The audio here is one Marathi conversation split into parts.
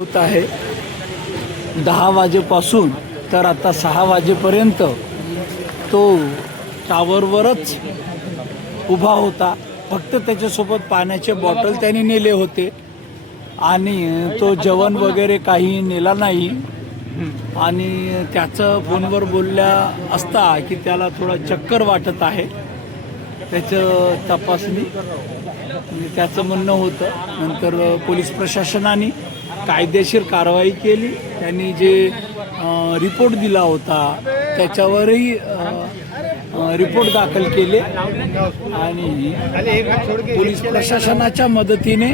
होत आहे 10 वाजेपासून तर आता 6 वाजेपर्यंत तो टावरवरच उभा होता. फक्त त्याच्यासोबत पाण्याचे बॉटल त्यांनी नेले होते आणि तो जेवण वगैरे काही नेला नाही. आणि त्याचं फोनवर बोलल्या असता की त्याला थोडा चक्कर वाटत आहे. त्याचं तपासणी त्याचं म्हणणं होतं. नंतर पोलीस प्रशासनाने कायदेशीर कारवाई केली. त्यांनी जे रिपोर्ट दिला होता त्याच्यावरही रिपोर्ट दाखल केले आणि पोलीस प्रशासनाच्या मदतीने,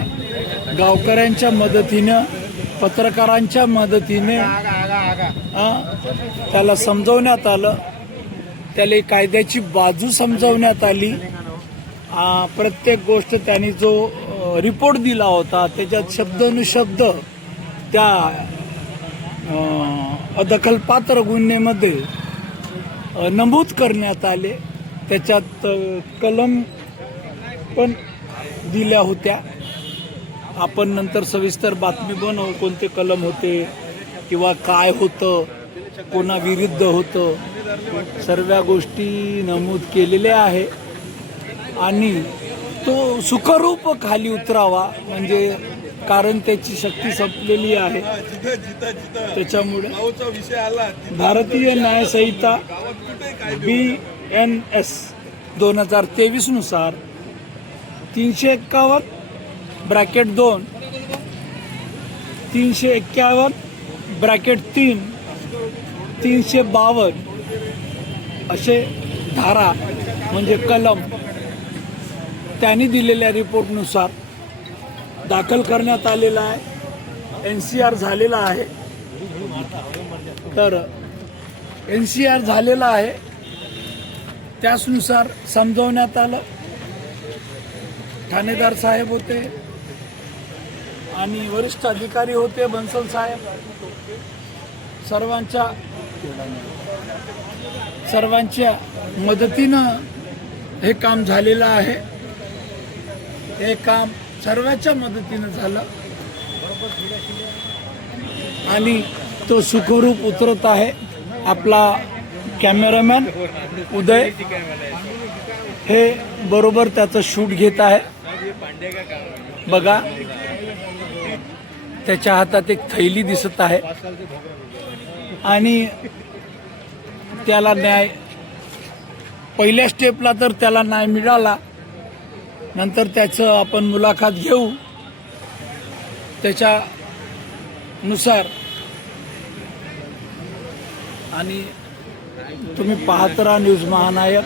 गावकऱ्यांच्या मदतीनं, पत्रकारांच्या मदतीने त्याला समजवण्यात आलं. त्याला कायद्याची बाजू समजवण्यात आली. प्रत्येक गोष्ट त्यांनी जो रिपोर्ट दिला होता त्याच्यात शब्दानुशब्द त्या अदखलपात्र गुन्ह्यामध्ये नमूद करण्यात आले. त्याच्यात कलम पण दिल्या होत्या. आपण नंतर सविस्तर बातमी बनवू कोणते कलम होते किंवा काय होतं, कोणाविरुद्ध होतं, सर्व गोष्टी नमूद केलेल्या आहे. आणि तो सुखरूप खाली उतरावा, म्हणजे कारण त्याची शक्ती संपलेली आहे. त्याच्यामुळे भारतीय न्याय संहिता BNS 2023 नुसार 351(2), 351(3), 352 असे धारा म्हणजे कलम त्यांनी दिलेल्या रिपोर्टनुसार दाखल करण्यात आलेला आहे. NCR झालेला आहे. तर NCR झालेला आहे त्याचनुसार समजवण्यात आलं. ठाणेदार साहेब होते आणि वरिष्ठ अधिकारी होते, बन्सल साहेब. सर्वांच्या मदतीनं हे काम झालेलं आहे. हे काम सर्वांच्या मदतीनं झालं आणि तो सुखरूप उतरत आहे. आपला कॅमेरामॅन उदय हे बरोबर त्याचं शूट घेत आहे. बघा, त्याच्या हातात एक थैली दिसत आहे आणि त्याला न्याय, पहिल्या स्टेपला तर त्याला न्याय मिळाला. नंतर त्याचं आपण मुलाखत घेऊ. त्याच्यानुसार आणि तुम्ही पाहत राहा न्यूज महानायक.